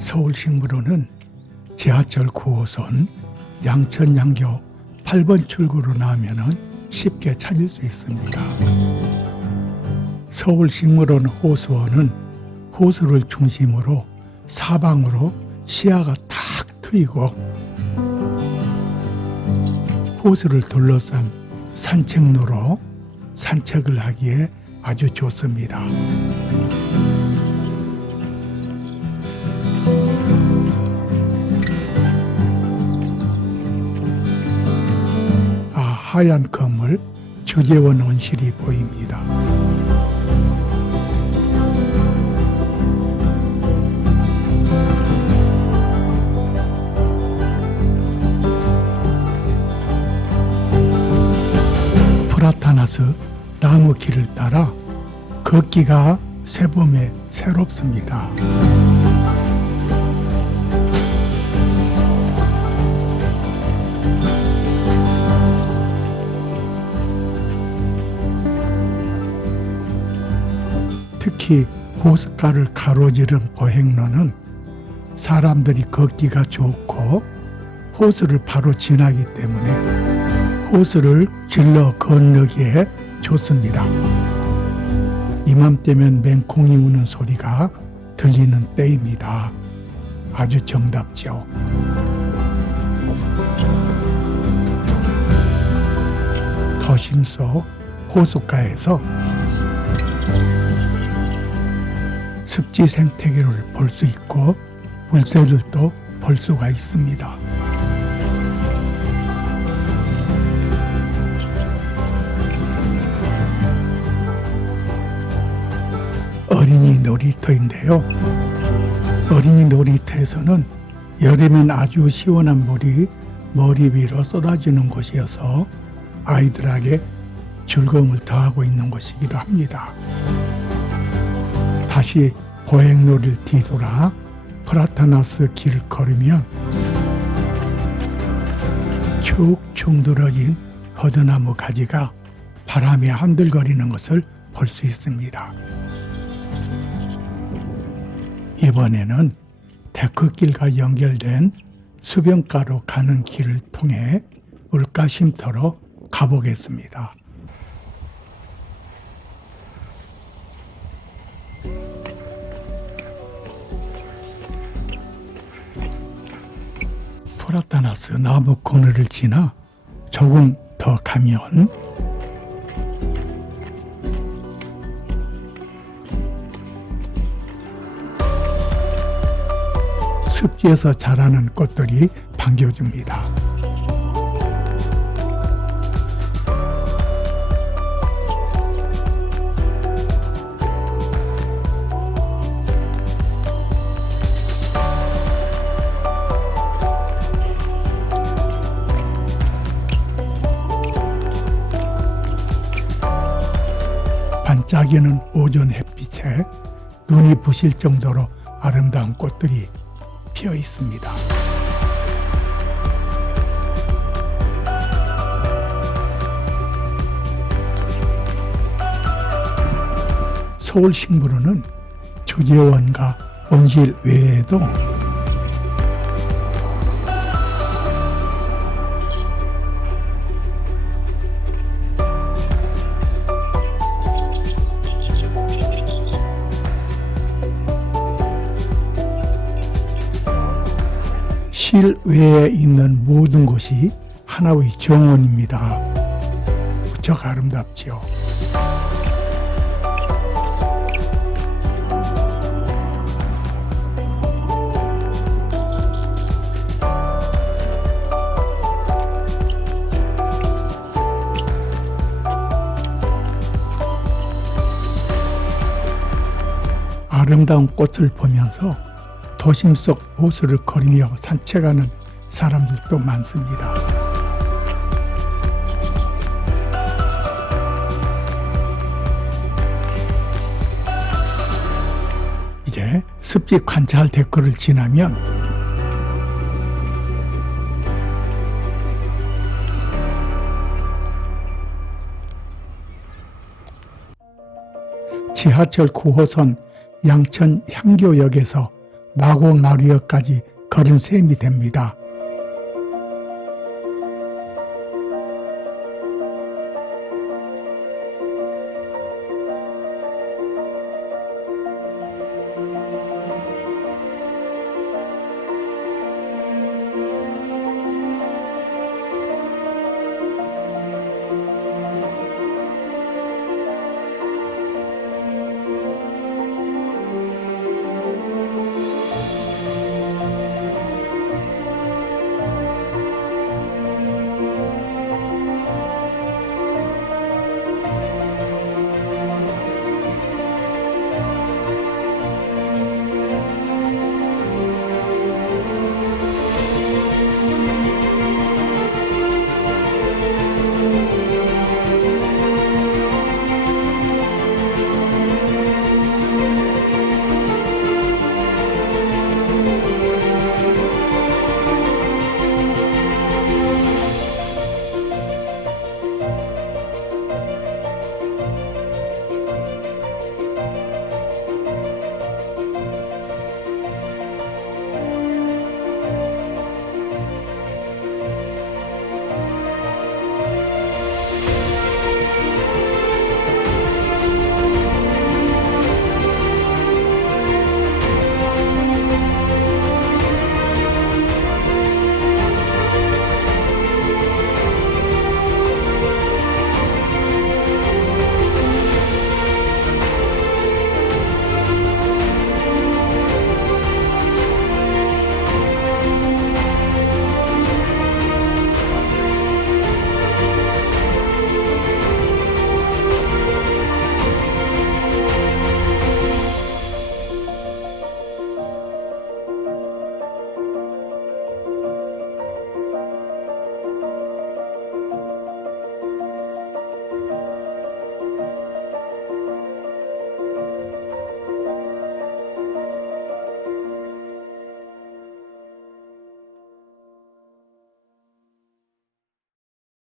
서울식물원은 지하철 9호선 양천양교 8번 출구로 나오면 쉽게 찾을 수 있습니다. 서울식물원 호수원은 호수를 중심으로 사방으로 시야가 탁 트이고 호수를 둘러싼 산책로로 산책을 하기에 아주 좋습니다. 하얀 건물 주재원 원실이 보입니다. 프라타나스 나무 길을 따라 걷기가 새봄에 새롭습니다. 특히 호숫가를 가로지른 보행로는 사람들이 걷기가 좋고 호수를 바로 지나기 때문에 호수를 질러 건너기에 좋습니다. 이맘때면 맹콩이 우는 소리가 들리는 때입니다. 아주 정답죠. 도심 속 호숫가에서 습지 생태계를 볼 수 있고 물새들도 볼 수가 있습니다. 어린이 놀이터인데요. 어린이 놀이터에서는 여름엔 아주 시원한 물이 머리 위로 쏟아지는 곳이어서 아이들에게 즐거움을 더하고 있는 곳이기도 합니다. 다시 보행로를 뒤돌아 프라타나스 길을 걸으면 축축 늘어진 버드나무 가지가 바람에 한들거리는 것을 볼 수 있습니다. 이번에는 데크길과 연결된 수변가로 가는 길을 통해 물가 쉼터로 가보겠습니다. 포라타나스 나무 그늘을 지나 조금 더 가면 습지에서 자라는 꽃들이 반겨줍니다. 반짝이는 오전 햇빛에 눈이 부실 정도로 아름다운 꽃들이 피어 있습니다. 서울식물원은 주재원과 원실 외에도 실외에 있는 모든 곳이 하나의 정원입니다. 무척 아름답지요. 아름다운 꽃을 보면서 도심 속 호수를 걸으며 산책하는 사람들도 많습니다. 이제 습지 관찰 데크를 지나면 지하철 9호선 양천 향교역에서 마곡 나루역까지 걸은 셈이 됩니다.